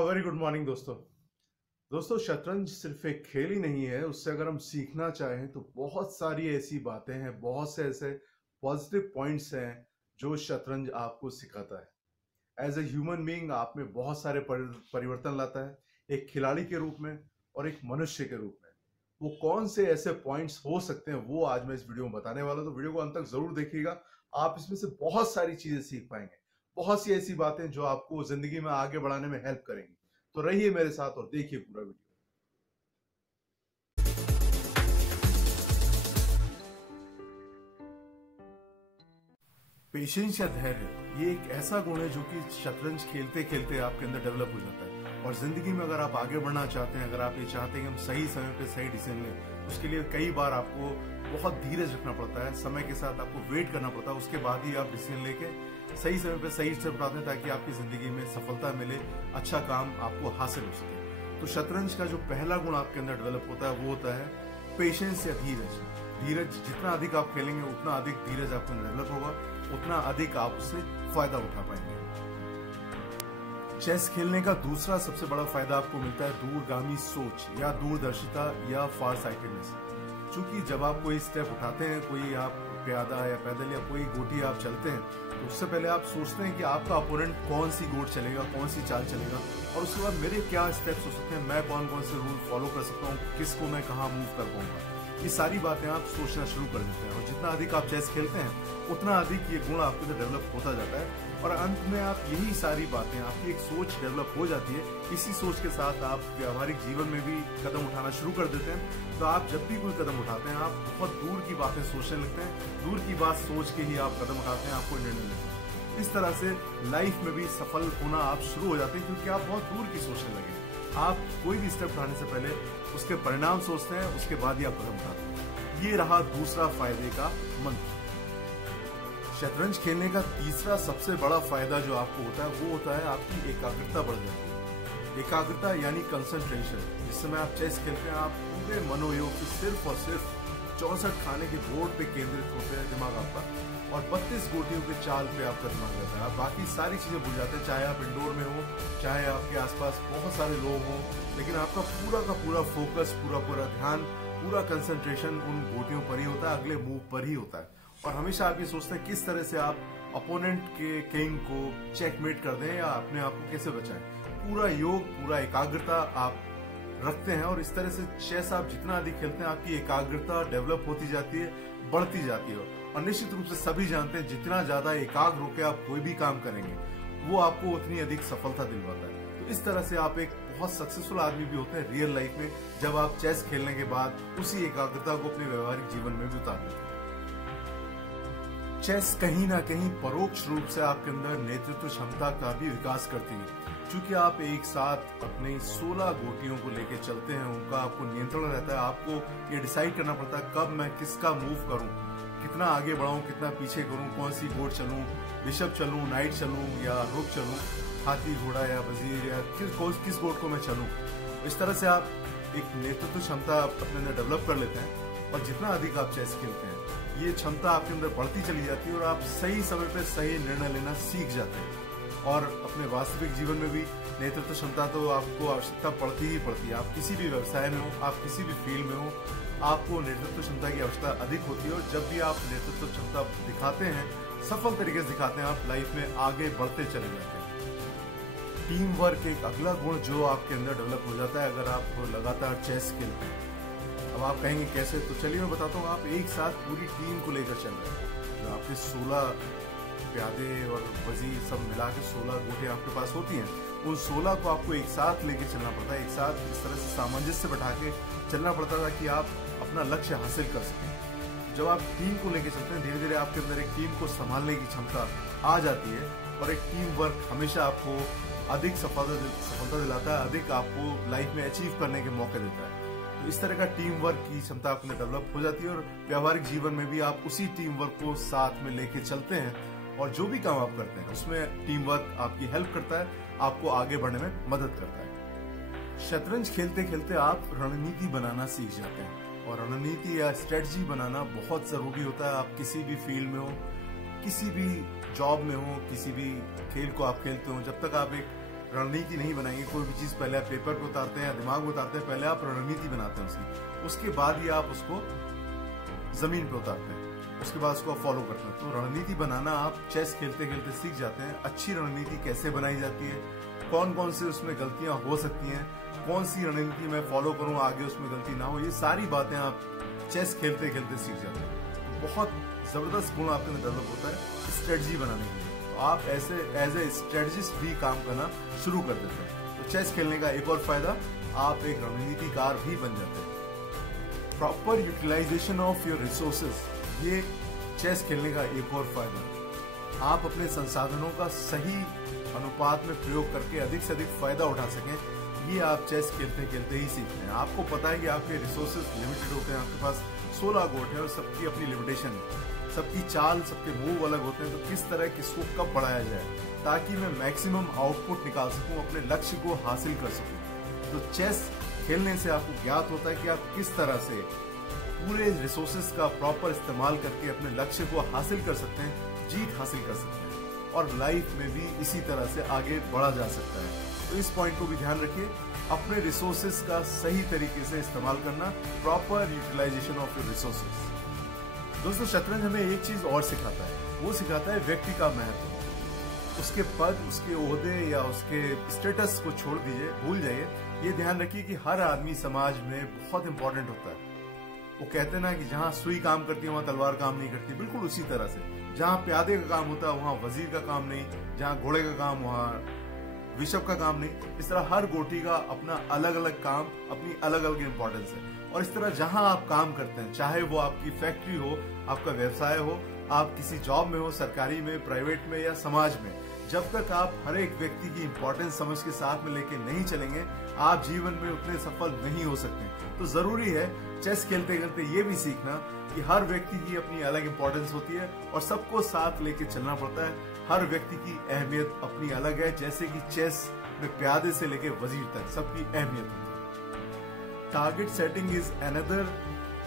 Very good morning दोस्तों शतरंज सिर्फ एक खेल ही नहीं है। उससे अगर हम सीखना चाहें तो बहुत सारी ऐसी बातें हैं, बहुत से ऐसे पॉजिटिव पॉइंट्स हैं जो शतरंज आपको सिखाता है। एज ए ह्यूमन बीइंग आप में बहुत सारे परिवर्तन लाता है, एक खिलाड़ी के रूप में और एक मनुष्य के रूप में। वो कौन से ऐसे पॉइंट्स हो सकते हैं वो आज मैं इस वीडियो में बताने वाला हूं, तो वीडियो को अंत तक जरूर देखिएगा। आप इसमें से बहुत सारी चीजें सीख पाएंगे, बहुत सी ऐसी बातें जो आपको जिंदगी में आगे बढ़ाने में हेल्प करेंगी। तो रहिए मेरे साथ और देखिए पूरा वीडियो। पेशेंस या धैर्य, ये एक ऐसा गुण है जो कि शतरंज खेलते खेलते आपके अंदर डेवलप हो जाता है। और जिंदगी में अगर आप आगे बढ़ना चाहते हैं, अगर आप ये चाहते हैं कि हम सही समय पे सही डिसीजन लें, उसके लिए कई बार आपको बहुत धीरज रखना पड़ता है, समय के साथ आपको वेट करना पड़ता है, उसके बाद ही आप डिसीजन लेके सही समय पे सही स्टेप उठाते हैं ताकि आपकी जिंदगी में सफलता मिले, अच्छा काम आपको हासिल हो सके। तो शतरंज का जो पहला गुण आपके अंदर डेवलप होता है वो होता है पेशेंस या धीरज। धीरज जितना अधिक आप खेलेंगे उतना अधिक धीरज आपके अंदर डेवलप होगा, उतना अधिक आप उससे फायदा उठा पाएंगे। चेस खेलने का दूसरा सबसे बड़ा फायदा आपको मिलता है दूरगामी सोच या दूरदर्शिता या फार साइटेडनेस। क्योंकि जब आप कोई स्टेप उठाते हैं, कोई आप प्यादा या पैदल या कोई गोटी आप चलते हैं, तो उससे पहले आप सोचते हैं कि आपका अपोनेंट कौन सी गोट चलेगा, कौन सी चाल चलेगा, और उसके बाद मेरे क्या स्टेप्स हो सकते हैं, मैं कौन कौन से रूल फॉलो कर सकता हूँ, किसको मैं कहाँ मूव कर पाऊंगा। ये सारी बातें आप सोचना शुरू कर देते हैं। और जितना अधिक आप चेस खेलते हैं उतना अधिक ये गुण आपके अंदर डेवलप होता जाता है। और अंत में आप यही सारी बातें, आपकी एक सोच डेवलप हो जाती है। इसी सोच के साथ आप व्यावहारिक जीवन में भी कदम उठाना शुरू कर देते हैं। तो आप जब भी कोई कदम उठाते हैं आप बहुत दूर की बातें सोचने लगते हैं, दूर की बात सोच के ही आप कदम उठाते हैं, आपको निर्णय लेते हैं। इस तरह से लाइफ में भी सफल होना आप शुरू हो जाते हैं, क्योंकि आप बहुत दूर की सोचने लगे। आप कोई भी स्टेप उठाने से पहले उसके परिणाम सोचते हैं, उसके बाद ही आप कदम उठाते हैं। ये रहा दूसरा फायदे का मंत्र। शतरंज खेलने का तीसरा सबसे बड़ा फायदा जो आपको होता है वो होता है आपकी एकाग्रता बढ़ जाती है। एकाग्रता यानी कंसंट्रेशन। जिस समय आप चेस खेलते हैं आप पूरे मनोयोग से सिर्फ और सिर्फ 64 खाने के बोर्ड पे केंद्रित होते हैं दिमाग आपका, और 32 गोटियों के चाल पे आपका दिमाग रहता है। आप बाकी सारी चीजें भूल जाते हैं, चाहे आप इंडोर में हो, चाहे आपके आसपास बहुत सारे लोग हों, लेकिन आपका पूरा का पूरा फोकस, पूरा ध्यान, पूरा कंसंट्रेशन उन गोटियों पर ही होता है, अगले मूव पर ही होता है। और हमेशा आप ये सोचते हैं किस तरह से आप अपोनेंट के किंग को चेकमेट कर दें या अपने आप को कैसे बचाएं। पूरा योग, पूरा एकाग्रता आप रखते हैं, और इस तरह से चेस आप जितना अधिक खेलते हैं आपकी एकाग्रता डेवलप होती जाती है, बढ़ती जाती है। और निश्चित रूप से सभी जानते हैं जितना ज्यादा एकाग्र होकर आप कोई भी काम करेंगे वो आपको उतनी अधिक सफलता दिलवाता है। तो इस तरह से आप एक बहुत सक्सेसफुल आदमी भी होते हैं रियल लाइफ में, जब आप चेस खेलने के बाद उसी एकाग्रता को अपने व्यवहारिक जीवन में भी उतार देते हैं। चेस कहीं ना कहीं परोक्ष रूप से आपके अंदर नेतृत्व क्षमता का भी विकास करती है। क्योंकि आप एक साथ अपने 16 गोटियों को लेकर चलते हैं, उनका आपको नियंत्रण रहता है। आपको ये डिसाइड करना पड़ता है कब मैं किसका मूव करूं, कितना आगे बढ़ाऊं, कितना पीछे करूं, कौन सी गोट चलूं, बिशप चलूं, नाइट चलूं या रुक चलूं, हाथी, घोड़ा या वजीर, या किस गोट को मैं चलूं। इस तरह से आप एक नेतृत्व क्षमता अपने अंदर डेवलप कर लेते हैं। और जितना अधिक आप चेस खेलते हैं ये क्षमता आपके अंदर बढ़ती चली जाती है, और आप सही समय पे सही निर्णय लेना सीख जाते हैं। और अपने वास्तविक जीवन में भी नेतृत्व क्षमता तो आपको आवश्यकता पड़ती ही पड़ती है। आप किसी भी व्यवसाय में हो, आप किसी भी फील्ड में हो, आपको नेतृत्व क्षमता की आवश्यकता अधिक होती है। और जब भी आप नेतृत्व क्षमता दिखाते हैं, सफल तरीके से दिखाते हैं, आप लाइफ में आगे बढ़ते चले जाते हैं। टीम वर्क एक अगला गुण जो आपके अंदर डेवलप हो जाता है अगर आप लगातार चेस खेलते हैं। अब आप कहेंगे कैसे, तो चलिए मैं बताता हूँ। आप एक साथ पूरी टीम को लेकर चल रहे हैं, जो आपके 16 प्यादे और वजीर सब मिला के 16 गोटे आपके पास होती हैं, उन 16 को आपको एक साथ लेके चलना पड़ता है। एक साथ इस तरह से सामंजस्य बैठा के चलना पड़ता था कि आप अपना लक्ष्य हासिल कर सकें। जब आप टीम को लेके चलते हैं, धीरे धीरे आपके अंदर एक टीम को संभालने की क्षमता आ जाती है, और एक टीम वर्क हमेशा आपको अधिक सफलता दिलाता है, अधिक आपको लाइफ में अचीव करने के मौके देता है। तो इस तरह का टीम वर्क की क्षमता अपने डेवलप हो जाती है, और व्यावहारिक जीवन में भी आप उसी टीम वर्क को साथ में लेके चलते हैं। और जो भी काम आप करते हैं उसमें टीम वर्क आपकी हेल्प करता है, आपको आगे बढ़ने में मदद करता है। शतरंज खेलते खेलते आप रणनीति बनाना सीख जाते हैं, और रणनीति या स्ट्रेटजी बनाना बहुत जरूरी होता है। आप किसी भी फील्ड में हो, किसी भी जॉब में हो, किसी भी खेल को आप खेलते हो, जब तक आप एक रणनीति नहीं बनाएंगे, कोई भी चीज पहले आप पेपर पे उतारते हैं या दिमाग में उतारते हैं, पहले आप रणनीति बनाते हैं उसके बाद ही आप उसको जमीन पे उतारते हैं, उसके बाद उसको फॉलो करते हैं। तो रणनीति बनाना आप चेस खेलते खेलते सीख जाते हैं। अच्छी रणनीति कैसे बनाई जाती है, कौन कौन से उसमें गलतियां हो सकती हैं, कौन सी रणनीति मैं फॉलो करूं आगे उसमें गलती ना हो, ये सारी बातें आप चेस खेलते खेलते सीख जाते हैं। तो बहुत जबरदस्त गुण आपके अंदर डेवलप होता है स्ट्रेटजी बनाने के लिए। तो आप ऐसे एज ए स्ट्रेटजिस्ट भी काम करना शुरू कर देते हैं। तो चेस खेलने का एक और फायदा, आप एक रणनीतिकार भी बन जाते हैं। Proper utilisation of your resources, ये चेस खेलने का एक और फायदा। आप अपने संसाधनों का सही अनुपात में प्रयोग करके अधिक से अधिक फायदा उठा सकें, ये आप चेस खेलते खेलते ही सीखते हैं। आपको पता है कि आपके रिसोर्सेज लिमिटेड होते हैं, आपके पास 16 गोट है और सबकी अपनी लिमिटेशन है, सबकी चाल, सबके मूव अलग होते हैं। तो किस तरह किसको कब बढ़ाया जाए ताकि मैं मैक्सिमम आउटपुट निकाल सकूं, अपने लक्ष्य को हासिल कर सकूं। तो चेस खेलने से आपको ज्ञात होता है कि आप किस तरह से पूरे रिसोर्सेज का प्रॉपर इस्तेमाल करके अपने लक्ष्य को हासिल कर सकते हैं, जीत हासिल कर सकते हैं और लाइफ में भी इसी तरह से आगे बढ़ा जा सकता है। तो इस पॉइंट को भी ध्यान रखिए, अपने रिसोर्सेज का सही तरीके से इस्तेमाल करना, proper utilisation of your resources. दोस्तों, शतरंज हमें एक चीज और सिखाता है, वो सिखाता है व्यक्ति का महत्व। उसके पद, उसके ओहदे या उसके स्टेटस को छोड़ दीजिए, भूल जाइए। ये ध्यान रखिए कि हर आदमी समाज में बहुत इंपॉर्टेंट होता है। वो कहते हैं ना कि जहां सुई काम करती है वहां तलवार काम नहीं करती, बिल्कुल उसी तरह से जहां प्यादे का काम होता है वहां वजीर का काम नहीं, जहां घोड़े का काम वहां विशव का काम नहीं। इस तरह हर गोटी का अपना अलग अलग काम, अपनी अलग अलग इंपॉर्टेंस है। और इस तरह जहां आप काम करते हैं, चाहे वो आपकी फैक्ट्री हो, आपका व्यवसाय हो, आप किसी जॉब में हो, सरकारी में, प्राइवेट में या समाज में, जब तक आप हर एक व्यक्ति की इंपॉर्टेंस समझ के साथ में लेके नहीं चलेंगे, आप जीवन में उतने सफल नहीं हो सकते। तो जरूरी है चेस खेलते खेलते ये भी सीखना कि हर व्यक्ति की अपनी अलग इंपॉर्टेंस होती है और सबको साथ लेके चलना पड़ता है। हर व्यक्ति की अहमियत अपनी अलग है, जैसे कि चेस में प्यादे से लेके वजीर तक सबकी अहमियत होती है। Target setting is another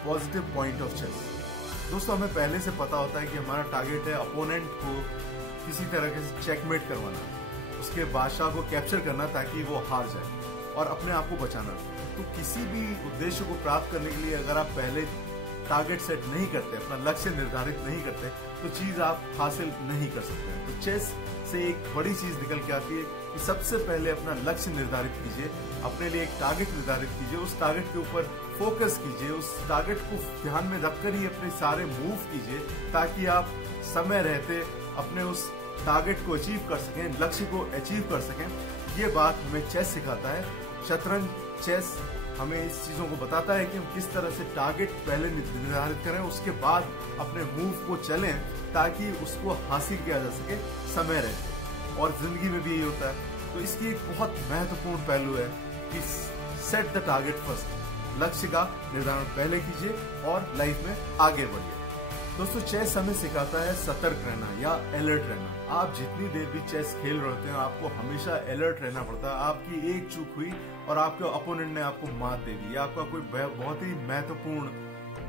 positive point of chess. दोस्तों, हमें पहले से पता होता है कि हमारा टारगेट है अपोनेंट को किसी तरह से चेकमेट करवाना, उसके बादशाह को कैप्चर करना ताकि वो हार जाए और अपने आप को बचाना। तो किसी भी उद्देश्य को प्राप्त करने के लिए अगर आप पहले टारगेट सेट नहीं करते, अपना लक्ष्य निर्धारित नहीं करते, तो चीज आप हासिल नहीं कर सकते। तो चेस से एक बड़ी चीज निकल के आती है कि सबसे पहले अपना लक्ष्य निर्धारित कीजिए, अपने लिए एक टारगेट निर्धारित कीजिए, उस टारगेट के ऊपर फोकस कीजिए, उस टारगेट को ध्यान में रखकर ही अपने सारे मूव कीजिए ताकि आप समय रहते अपने उस टारगेट को अचीव कर सकें, लक्ष्य को अचीव कर सकें। ये बात हमें चेस सिखाता है। शतरंज, चेस हमें इस चीजों को बताता है कि हम किस तरह से टारगेट पहले निर्धारित करें, उसके बाद अपने मूव को चलें ताकि उसको हासिल किया जा सके समय रहते। और जिंदगी में भी यही होता है। तो इसकी एक बहुत महत्वपूर्ण पहलू है कि सेट द टारगेट फर्स्ट, लक्ष्य का निर्धारण पहले कीजिए और लाइफ में आगे बढ़िए। दोस्तों, चेस हमें सिखाता है सतर्क रहना या अलर्ट रहना। आप जितनी देर भी चेस खेल रहे होते हैं, आपको हमेशा अलर्ट रहना पड़ता है। आपकी एक चूक हुई और आपके ओपोनेंट ने आपको मात दे दी, या आपका कोई बहुत ही महत्वपूर्ण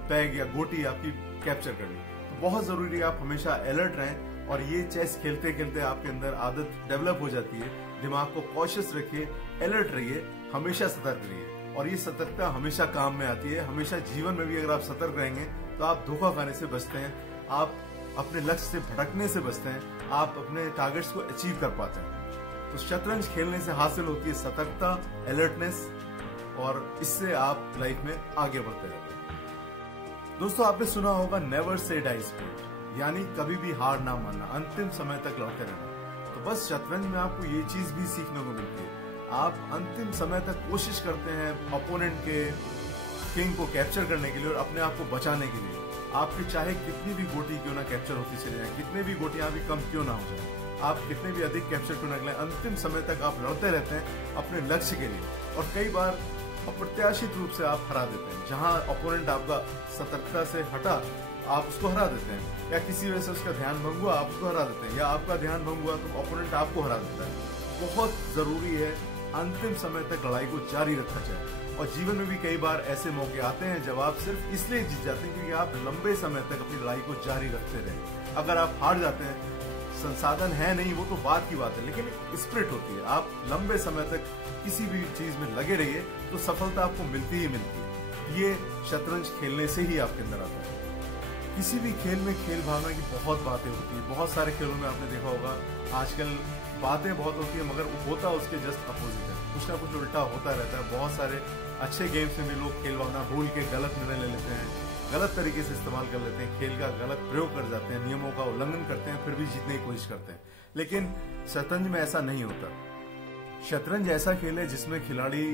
पैग या गोटी आपकी कैप्चर कर ली, तो बहुत जरूरी है आप हमेशा अलर्ट रहें। और ये चेस खेलते खेलते आपके अंदर आदत डेवलप हो जाती है। दिमाग को कॉशियस रखिए, अलर्ट रहिए, हमेशा सतर्क रहिए। और ये सतर्कता हमेशा काम में आती है। हमेशा जीवन में भी अगर आप सतर्क रहेंगे तो आप धोखा खाने से बचते हैं, आप अपने लक्ष्य से भटकने से बचते हैं, आप अपने टारगेट्स को अचीव कर पाते हैं। तो शतरंज खेलने से हासिल होती है सतर्कता, अलर्टनेस, और इससे आप लाइफ में आगे बढ़ते रहते हैं। दोस्तों, आपने सुना होगा नेवर से डाई स्पिरिट, यानी कभी भी हार ना मानना, अंतिम समय तक लड़ते रहना। तो बस शतरंज में आपको ये चीज भी सीखने को मिलती है। आप अंतिम समय तक कोशिश करते हैं अपोनेंट के किंग को कैप्चर करने के लिए और अपने आप को बचाने के लिए। आपके चाहे कितनी भी गोटी क्यों ना कैप्चर होती चली जाए, कितने भी गोटियां भी कम क्यों ना हो जाए, आप कितने भी अधिक कैप्चर क्यों ना करें, अंतिम समय तक आप लड़ते रहते हैं अपने लक्ष्य के लिए। और कई बार अप्रत्याशित रूप से आप हरा देते हैं। जहां अपोनेंट आपका सतर्कता से हटा, आप उसको हरा देते हैं, या किसी वजह से उसका ध्यान भंग हुआ, आप उसको हरा देते हैं, या आपका ध्यान भंग हुआ तो अपोनेंट आपको हरा देता है। बहुत जरूरी है अंतिम समय तक लड़ाई को जारी रखना चाहिए। और जीवन में भी कई बार ऐसे मौके आते हैं जब आप सिर्फ इसलिए जीत जाते हैं क्योंकि आप लंबे समय तक अपनी लड़ाई को जारी रखते रहे। अगर आप हार जाते हैं, संसाधन है नहीं वो तो बात की बात है, लेकिन स्पिरिट होती है। आप लंबे समय तक किसी भी चीज में लगे रहिए तो सफलता आपको मिलती ही मिलती है। ये शतरंज खेलने से ही आपके अंदर आता है। किसी भी खेल में खेल भावना की बहुत बातें होती है। बहुत सारे खेलों में आपने देखा होगा आजकल बातें बहुत होती है मगर होता उसके जस्ट अपोजिट है, कुछ ना कुछ उल्टा होता रहता है। बहुत सारे अच्छे गेम्स में भी लोग खेल भावना भूल के गलत निर्णय ले लेते हैं, गलत तरीके से इस्तेमाल कर लेते हैं, खेल का गलत प्रयोग कर जाते हैं, नियमों का उल्लंघन करते हैं, फिर भी जीतने की कोशिश करते हैं। लेकिन शतरंज में ऐसा नहीं होता। शतरंज ऐसा खेल है जिसमें खिलाड़ी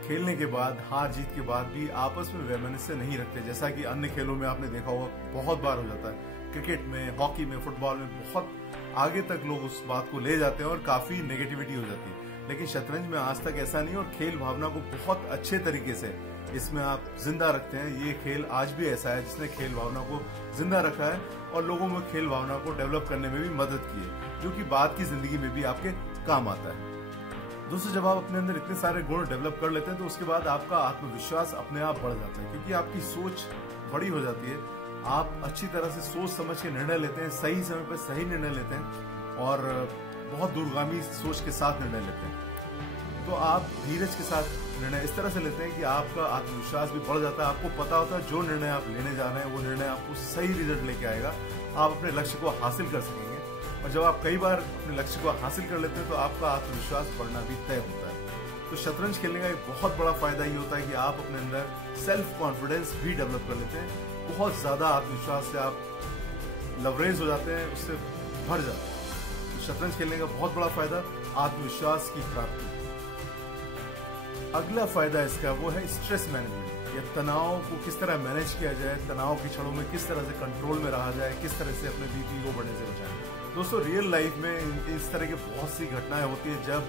खेलने के बाद, हार जीत के बाद भी आपस में वैमनस्य नहीं रखते, जैसा कि अन्य खेलों में आपने देखा होगा बहुत बार हो जाता है। क्रिकेट में, हॉकी में, फुटबॉल में बहुत आगे तक लोग उस बात को ले जाते हैं और काफी नेगेटिविटी हो जाती है। लेकिन शतरंज में आज तक ऐसा नहीं, और खेल भावना को बहुत अच्छे तरीके से इसमें आप जिंदा रखते हैं। ये खेल आज भी ऐसा है जिसने खेल भावना को जिंदा रखा है और लोगों में खेल भावना को डेवलप करने में भी मदद की है, जो कि बाद की जिंदगी में भी आपके काम आता है। दोस्तों, जब आप अपने अंदर इतने सारे गुण डेवलप कर लेते हैं तो उसके बाद आपका आत्मविश्वास अपने आप बढ़ जाता है, क्योंकि आपकी सोच बड़ी हो जाती है। आप अच्छी तरह से सोच समझ के निर्णय लेते हैं, सही समय पर सही निर्णय लेते हैं और बहुत दूरगामी सोच के साथ निर्णय लेते हैं। तो आप धीरज के साथ निर्णय इस तरह से लेते हैं कि आपका आत्मविश्वास भी बढ़ जाता है। आपको पता होता है जो निर्णय आप लेने जा रहे हैं वो निर्णय आपको सही रिजल्ट लेके आएगा, आप अपने लक्ष्य को हासिल कर सकेंगे। और जब आप कई बार अपने लक्ष्य को हासिल कर लेते हैं तो आपका आत्मविश्वास बढ़ना भी तय होता है। तो शतरंज खेलने का एक बहुत बड़ा फायदा ये होता है कि आप अपने अंदर सेल्फ कॉन्फिडेंस भी डेवलप कर लेते हैं। बहुत ज्यादा आत्मविश्वास से आप लवरेज हो जाते हैं, उससे भर जाते हैं। तो शतरंज खेलने का बहुत बड़ा फायदा आत्मविश्वास की प्राप्ति। अगला फायदा इसका वो है स्ट्रेस मैनेजमेंट, या तनाव को किस तरह मैनेज किया जाए, तनाव की क्षणों में किस तरह से कंट्रोल में रहा जाए, किस तरह से अपने बीपी को बढ़ने से बचाएं। दोस्तों, रियल लाइफ में इस तरह की बहुत सी घटनाएं होती है जब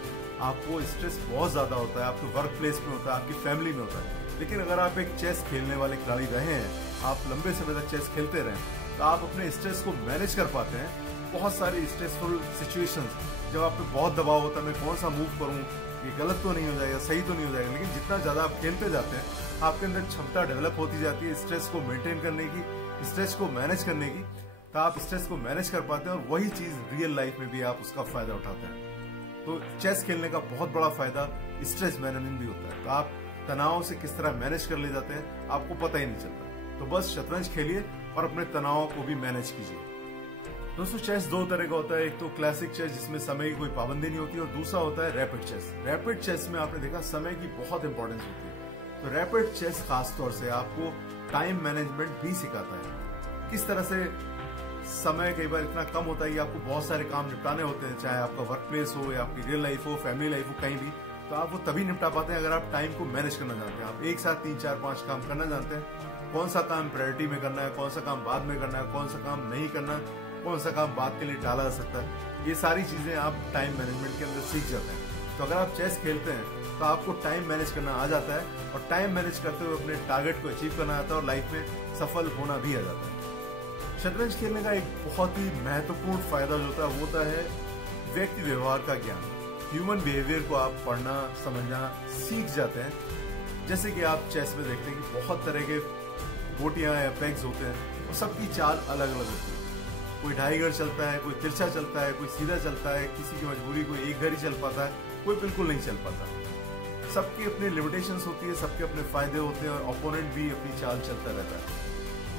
आपको स्ट्रेस बहुत ज्यादा होता है, आपके वर्क प्लेस में होता है, आपकी फैमिली में होता है। लेकिन अगर आप एक चेस खेलने वाले खिलाड़ी रहे हैं, आप लंबे समय तक चेस खेलते रहे, तो आप अपने स्ट्रेस को मैनेज कर पाते हैं। बहुत सारी स्ट्रेसफुल सिचुएशंस जब आप पे बहुत दबाव होता है, मैं कौन सा मूव करूं, ये गलत तो नहीं हो जाएगा, सही तो नहीं हो जाएगा, लेकिन जितना ज्यादा आप खेलते जाते हैं आपके अंदर क्षमता डेवलप होती जाती है स्ट्रेस को मेंटेन करने की, स्ट्रेस को मैनेज करने की। तो आप स्ट्रेस को मैनेज कर पाते हैं और वही चीज रियल लाइफ में भी आप उसका फायदा उठाते हैं। तो चेस खेलने का बहुत बड़ा फायदा स्ट्रेस मैनेजमेंट भी होता है। तो आप तनाव से किस तरह मैनेज कर ले जाते हैं आपको पता ही नहीं चलता। तो बस शतरंज खेलिए और अपने तनाव को भी मैनेज कीजिए। दोस्तों, चेस दो तरह का होता है। एक तो क्लासिक चेस जिसमें समय की कोई पाबंदी नहीं होती, और दूसरा होता है रैपिड चेस। रैपिड चेस में आपने देखा समय की बहुत इंपॉर्टेंस होती है। तो रैपिड चेस खासतौर से आपको टाइम मैनेजमेंट भी सिखाता है। किस तरह से समय कई बार इतना कम होता है कि आपको बहुत सारे काम निपटाने होते हैं, चाहे आपका वर्क प्लेस हो या आपकी रियल लाइफ हो, फैमिली लाइफ हो, कहीं भी। तो आप वो तभी निपटा पाते हैं अगर आप टाइम को मैनेज करना जानते हैं। आप एक साथ 3, 4, 5 काम करना जानते हैं। कौन सा काम प्रायोरिटी में करना है, कौन सा काम बाद में करना है, कौन सा काम नहीं करना, कौन सा काम बाद के लिए टाला जा सकता है, ये सारी चीजें आप टाइम मैनेजमेंट के अंदर सीख जाते हैं। तो अगर आप चेस खेलते हैं तो आपको टाइम मैनेज करना आ जाता है, और टाइम मैनेज करते हुए अपने टारगेट को अचीव करना आता है और लाइफ में सफल होना भी आ जाता है। शतरंज खेलने का एक बहुत ही महत्वपूर्ण फायदा जो होता है वो होता है व्यक्ति व्यवहार का ज्ञान। ह्यूमन बिहेवियर को आप पढ़ना समझना सीख जाते हैं। जैसे कि आप चेस में देखते हैं कि बहुत तरह के गोटियां या पेग्स होते हैं और सबकी चाल अलग अलग होती है। कोई ढाई घर चलता है, कोई तिरछा चलता है, कोई सीधा चलता है, किसी की मजबूरी कोई एक घर ही चल पाता है, कोई बिल्कुल नहीं चल पाता। सबकी अपनी लिमिटेशंस होती है, सबके अपने फायदे होते हैं, और ओपोनेंट भी अपनी चाल चलता रहता है।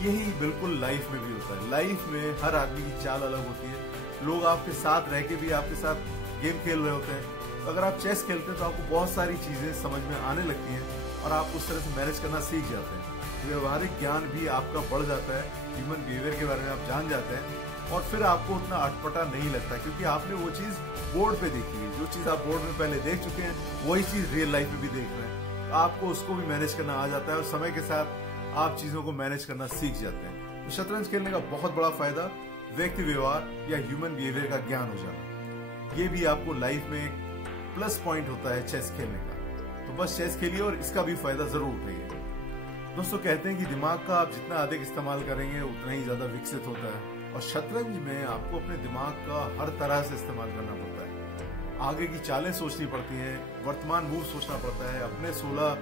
यही बिल्कुल लाइफ में भी होता है। लाइफ में हर आदमी की चाल अलग होती है। लोग आपके साथ रह के भी आपके साथ गेम खेल रहे होते हैं। तो अगर आप चेस खेलते हैं तो आपको बहुत सारी चीजें समझ में आने लगती हैं और आप उस तरह से मैनेज करना सीख जाते हैं। व्यवहारिक ज्ञान भी आपका बढ़ जाता है, ह्यूमन बिहेवियर के बारे में आप जान जाते हैं, और फिर आपको उतना अटपटा नहीं लगता, क्योंकि आपने वो चीज बोर्ड पे देखी है। जो चीज आप बोर्ड में पहले देख चुके हैं वही चीज रियल लाइफ में भी देख रहे हैं। आपको उसको भी मैनेज करना आ जाता है और समय के साथ आप चीजों को मैनेज करना सीख जाते हैं। तो शतरंज खेलने का बहुत बड़ा फायदा व्यक्ति व्यवहार या ह्यूमन बिहेवियर का ज्ञान हो जाना। ये भी आपको लाइफ में एक प्लस पॉइंट होता है चेस खेलने का। तो बस चेस खेलिए और इसका भी फायदा जरूर उठाइए। दोस्तों, कहते हैं कि दिमाग का आप जितना अधिक इस्तेमाल करेंगे उतना ही ज्यादा विकसित होता है, और शतरंज में आपको अपने दिमाग का हर तरह से इस्तेमाल करना पड़ता है। आगे की चालें सोचनी पड़ती हैं, वर्तमान मूव सोचना पड़ता है, अपने 16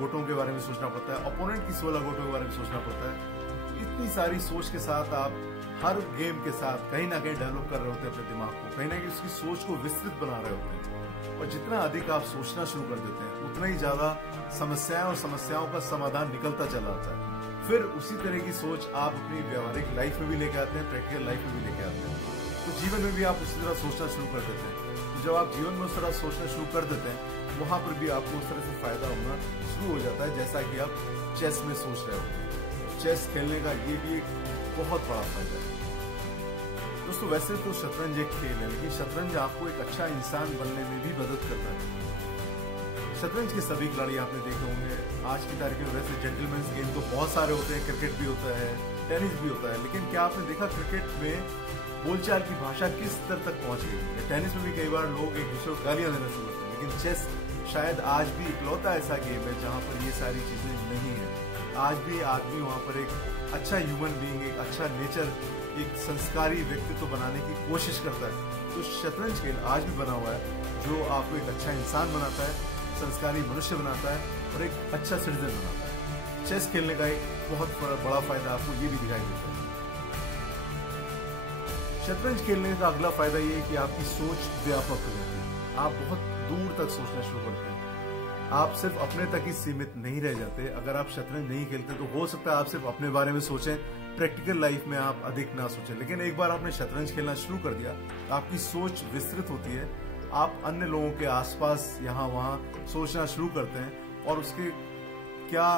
गोटों के बारे में सोचना पड़ता है, ओपोनेंट की 16 गोटों के बारे में सोचना पड़ता है। इतनी सारी सोच के साथ आप हर गेम के साथ कहीं ना कहीं डेवलप कर रहे होते हैं अपने दिमाग को, कहीं ना कहीं उसकी सोच को विस्तृत बना रहे होते हैं। और जितना अधिक आप सोचना शुरू कर देते हैं उतना ही ज्यादा समस्याएं और समस्याओं का समाधान निकलता चला जाता है। फिर उसी तरह की सोच आप अपनी व्यवहारिक लाइफ में भी लेके आते हैं, प्रैक्टिकल लाइफ में भी लेके आते हैं। तो जीवन में भी आप उसी तरह सोचना शुरू कर देते हैं। तो जब आप जीवन में उस तरह सोचना शुरू कर देते हैं, वहां पर भी आपको उस तरह से फायदा होना शुरू हो जाता है, जैसा कि आप चेस में सोच रहे होते हैं। चेस खेलने का ये भी एक बहुत बड़ा फायदा है दोस्तों। वैसे तो शतरंज एक खेल है, लेकिन शतरंज आपको एक अच्छा इंसान बनने में भी मदद करता है। शतरंज के सभी खिलाड़ी आपने देखे होंगे आज की तारीख में। वैसे जेंटलमैन्स गेम तो बहुत सारे होते हैं, क्रिकेट भी होता है, टेनिस भी होता है, लेकिन क्या आपने देखा क्रिकेट में बोलचाल की भाषा किस स्तर तक पहुंच गई? टेनिस में भी कई बार लोग एक दूसरे को गालियां देना शुरू करते हैं, लेकिन चेस शायद आज भी इकलौता ऐसा गेम है जहां पर ये सारी चीजें नहीं है। आज भी आदमी वहां पर एक अच्छा ह्यूमन बीइंग, एक अच्छा नेचर, एक संस्कारी व्यक्तित्व बनाने की कोशिश करता है। तो शतरंज खेल आज भी बना हुआ है जो आपको एक अच्छा इंसान बनाता है, संस्कारी मनुष्य बनाता है और एक अच्छा सिटीजन बनाता है। चेस खेलने का एक बहुत बड़ा फायदा आपको ये भी दिखाई देता है। शतरंज खेलने का अगला फायदा ये है कि आपकी सोच व्यापक हो जाती है। आप बहुत दूर तक सोचना शुरू करते हैं। आप सिर्फ अपने तक ही सीमित नहीं रह जाते। अगर आप शतरंज नहीं खेलते तो हो सकता है आप सिर्फ अपने बारे में सोचें, प्रैक्टिकल लाइफ में आप अधिक ना सोचें। लेकिन एक बार आपने शतरंज खेलना शुरू कर दिया, आपकी सोच विस्तृत होती है। आप अन्य लोगों के आसपास यहाँ वहाँ सोचना शुरू करते हैं और उसके क्या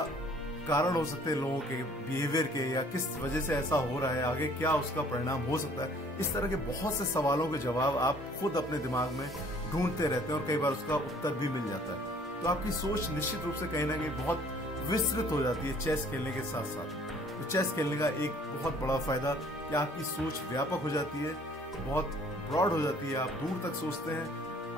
कारण हो सकते हैं, लोगों के बिहेवियर के, या किस वजह से ऐसा हो रहा है, आगे क्या उसका परिणाम हो सकता है। इस तरह के बहुत से सवालों के जवाब आप खुद अपने दिमाग में ढूंढते रहते हैं और कई बार उसका उत्तर भी मिल जाता है। तो आपकी सोच निश्चित रूप से कहीं ना कहीं बहुत विस्तृत हो जाती है चेस खेलने के साथ साथ। तो चेस खेलने का एक बहुत बड़ा फायदा कि आपकी सोच व्यापक हो जाती है, बहुत ब्रॉड हो जाती है। आप दूर तक सोचते हैं,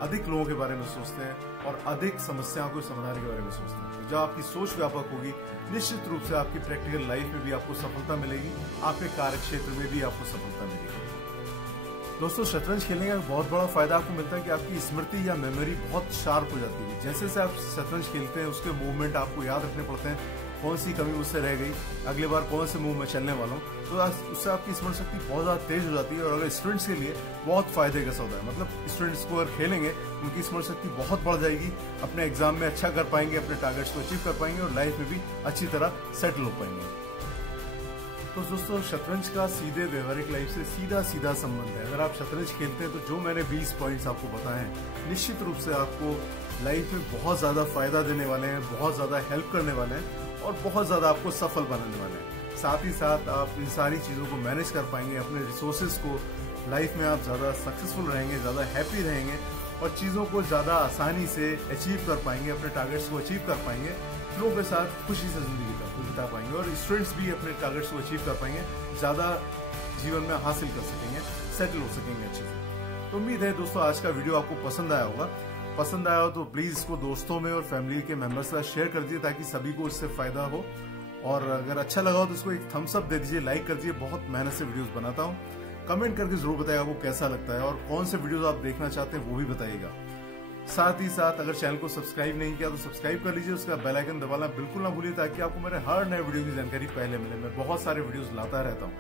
अधिक लोगों के बारे में सोचते हैं और अधिक समस्याओं को समाधान के बारे में सोचते हैं। जब आपकी सोच व्यापक होगी, निश्चित रूप से आपकी प्रैक्टिकल लाइफ में भी आपको सफलता मिलेगी, आपके कार्य क्षेत्र में भी आपको सफलता मिलेगी। दोस्तों, शतरंज खेलने का बहुत बड़ा फायदा आपको मिलता है कि आपकी स्मृति या मेमोरी बहुत शार्प हो जाती है। जैसे जैसे आप शतरंज खेलते हैं उसके मूवमेंट आपको याद रखने पड़ते हैं। कौन सी कमी मुझसे रह गई, अगली बार कौन से मूव में चलने वाला हूँ, तो उससे आपकी स्मरण शक्ति बहुत ज्यादा तेज हो जाती है। और अगर स्टूडेंट्स के लिए बहुत फायदे का सौदा है। मतलब स्टूडेंट्स को अगर खेलेंगे उनकी स्मरण शक्ति बहुत बढ़ जाएगी, अपने एग्जाम में अच्छा कर पाएंगे, अपने टारगेट्स को अचीव कर पाएंगे और लाइफ में भी अच्छी तरह सेटल हो पाएंगे। तो दोस्तों, शतरंज का सीधे व्यवहारिक लाइफ से सीधा संबंध है। अगर आप शतरंज खेलते हैं तो जो मैंने 20 पॉइंट्स आपको बताए हैं, निश्चित रूप से आपको लाइफ में बहुत ज्यादा फायदा देने वाले हैं, बहुत ज्यादा हेल्प करने वाले हैं और बहुत ज्यादा आपको सफल बनाने वाले हैं। साथ ही साथ आप इन सारी चीजों को मैनेज कर पाएंगे, अपने रिसोर्सेज को, लाइफ में आप ज्यादा सक्सेसफुल रहेंगे, ज्यादा हैप्पी रहेंगे और चीजों को ज्यादा आसानी से अचीव कर पाएंगे, अपने टारगेट्स को अचीव कर पाएंगे, लोगों के साथ खुशी से जिंदगी बिता पाएंगे और स्टूडेंट्स भी अपने टारगेट्स को अचीव कर पाएंगे, ज्यादा जीवन में हासिल कर सकेंगे, सेटल हो सकेंगे अच्छे से। तो उम्मीद है दोस्तों आज का वीडियो आपको पसंद आया होगा। पसंद आया हो तो प्लीज इसको दोस्तों में और फैमिली के मेंबर्स के साथ शेयर कर दीजिए ताकि सभी को इससे फायदा हो। और अगर अच्छा लगा हो तो इसको एक थम्स अप दे दीजिए, लाइक कर दीजिए। बहुत मेहनत से वीडियोस बनाता हूँ। कमेंट करके जरूर बताइएगा आपको कैसा लगता है और कौन से वीडियोस आप देखना चाहते हैं वो भी बताइएगा। साथ ही साथ अगर चैनल को सब्सक्राइब नहीं किया तो सब्सक्राइब कर लीजिए, उसका बेल आइकन दबाना बिल्कुल ना भूलिए ताकि आपको मेरे हर नए वीडियो की जानकारी पहले मिले। मैं बहुत सारे वीडियोस लाता रहता हूँ,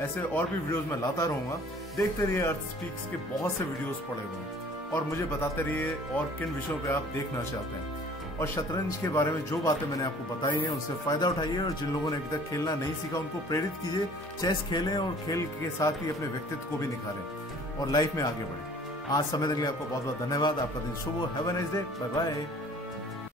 ऐसे और भी वीडियोस मैं लाता रहूंगा। देखते रहिए अर्थ स्पीक्स के बहुत से वीडियोस पड़े हुए हैं और मुझे बताते रहिए और किन विषयों पे आप देखना चाहते हैं। और शतरंज के बारे में जो बातें मैंने आपको बताई हैं उनसे फायदा उठाइए और जिन लोगों ने अभी तक खेलना नहीं सीखा उनको प्रेरित कीजिए, चेस खेलें और खेल के साथ ही अपने व्यक्तित्व को भी निखारें और लाइफ में आगे बढ़ें। आज समय देने के लिए आपको बहुत बहुत धन्यवाद। आपका दिन शुभ हो। Have a nice day. Bye bye.